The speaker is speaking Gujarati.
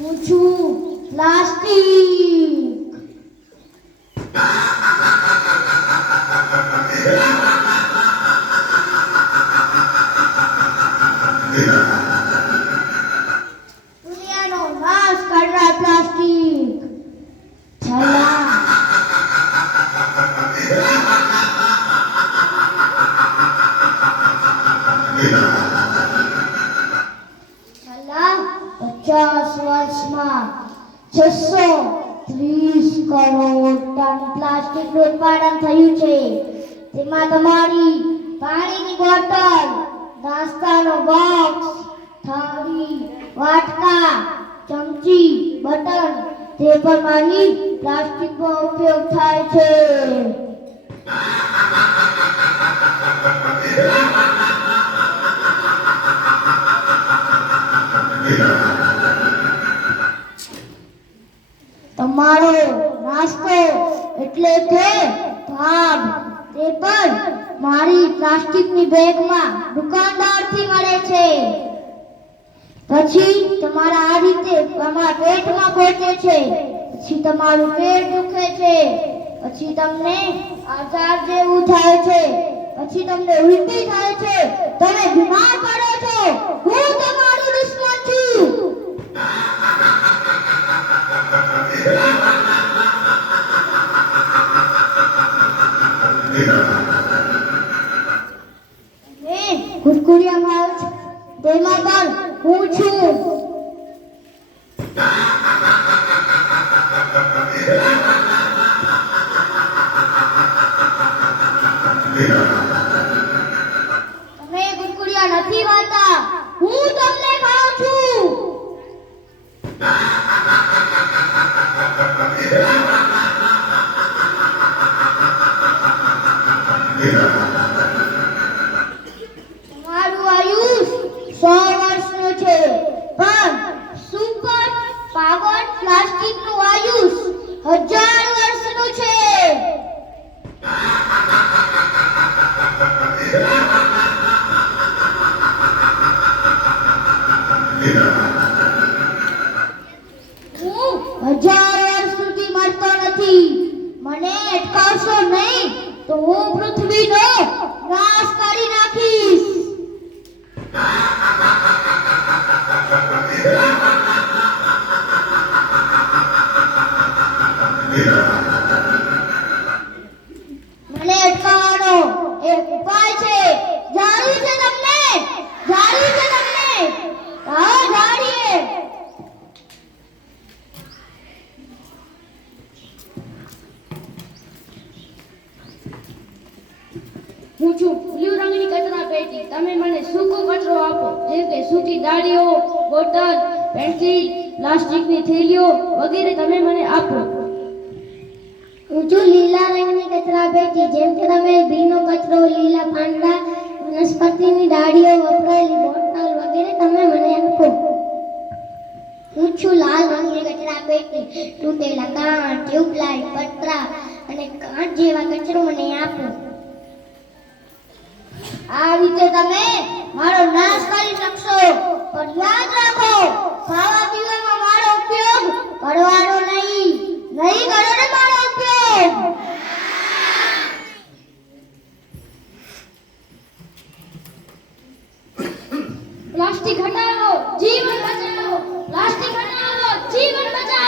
હું છું પ્લાસ્ટિક. દુનિયાનો નાશ કરનાર પ્લાસ્ટિક. છલા છેલ્લા 50 વર્ષમાં 630 કરોડ ટન પ્લાસ્ટિકનું ઉત્પાદન થયું છે. તેમાં તમારી પાણીની બોટલ, નાસ્તાનો બોક્સ, થાળી, વાટકા, ચમચી, બટન તે પણ મારી પ્લાસ્ટિકનો ઉપયોગ થાય છે. તમારો નાસ્તો એટલે કે ભાગ તે પણ મારી પ્લાસ્ટિકની બેગમાં દુકાનદારથી મળે છે. પછી તમારા આ રીતે તમારા પેટમાં પહોંચે છે. પછી તમારું પેટ દુખે છે. પછી તમને આજાર જેવું થાય છે. પછી તમને ઉલટી થાય છે. તમે બીમાર પડો છો. હું તમારું દુશ્મન છું. કુરકુરિયા ખાવ છો તેમાં પણ હું છું. તમે કુરકુરિયા નથી ખાતા. હું તમને ખાઉં છું. તમારું આયુષ 100 વર્ષનું છે, પણ સુપર પાવર પ્લાસ્ટિકનું આયુષ 1000 વર્ષનું છે. હું 1000 વર્ષ સુધી મરતો નથી. મને અટકાવશો નહીં તો હું પૃથ્વીનો નાશ કરી નાખીશ. મને અટકાવવાનો એક ઉપાય છે. જાણવું છે તમને? જાણવું છે તમને? આવો જાણીએ. હું છું બ્લુ રંગની કચરા પેટી. તમે મને સૂકો કચરો આપો, જેમ કે સૂકી ડાળીઓ, બોટલ, પેન્સિલ, પ્લાસ્ટિકની થેલીઓ વગેરે તમે મને આપો. હું છું લીલા રંગની કચરા પેટી. જેમ કે તમે ભીનો કચરો, લીલા પાંદડા, વનસ્પતિની ડાળીઓ, વપરાયેલી બોટલ વગેરે તમે મને આપો. હું છું લાલ રંગની કચરા પેટી. તૂટેલા કાચ, ટ્યુબલાઇટ, પતરા અને કાચ જેવા કચરો મને આપો. આ રીતે તમે મારો નાશ કરી શકશો, પણ યાદ રાખો, ખાવા પીવામાં મારો ઉપયોગ કરવાનો નહીં. નહીં કરો ને મારો ઉપયોગ. પ્લાસ્ટિક હટાવો, જીવન બચાવો. પ્લાસ્ટિક હટાવો, જીવન બચાવો.